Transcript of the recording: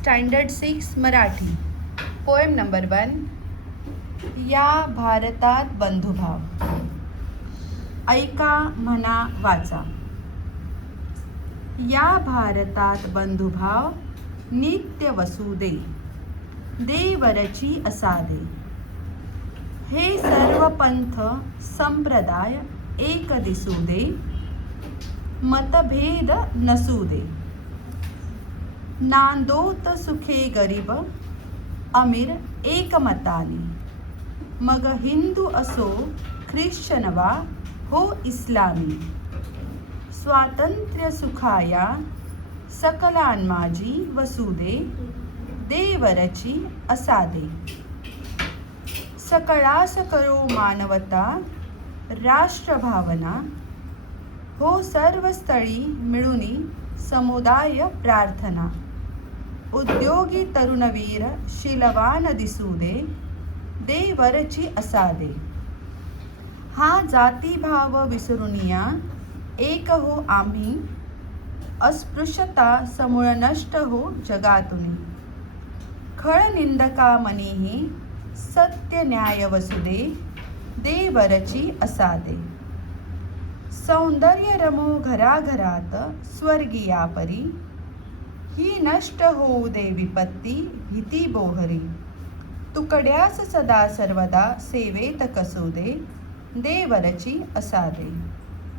Standard 6 Marathi. Poem number 1. या भारतात बंधुभाव. ऐका, म्हणा, वाचा. या भारतात बंधुभाव नित्य वसू दे, देवरची असादे. हे सर्व पंथ संप्रदाय एक दिसू दे, मतभेद नसू दे. नांदोत सुखे गरीब अमीर एकमताने, मग हिंदू असो ख्रिश्चन वा हो इस्लामी. स्वातंत्र्य सुखाया सकलांमाजी वसू दे, देवरची असादे. सकळास करो मानवता राष्ट्रभावना, हो सर्व स्थळी मिळुनी समुदाय प्रार्थना. उद्योगी तरुणवीर शीलवान दिसू दे, देवरची असादे. हा जातीभाव विसरुनिया एक हो आम्ही, अस्पृश्यता समूळ नष्ट हो जगातुनी. खळ निंदका मनीही सत्य न्याय वसू दे, देवरची असादे. सौंदर्य रमो घराघरात स्वर्गीया परी, ही नष्ट होऊ दे विपत्ती भीती बोहरी. तुकड्यास सदा सर्वदा सेवेत कसू दे, देवरची असादे.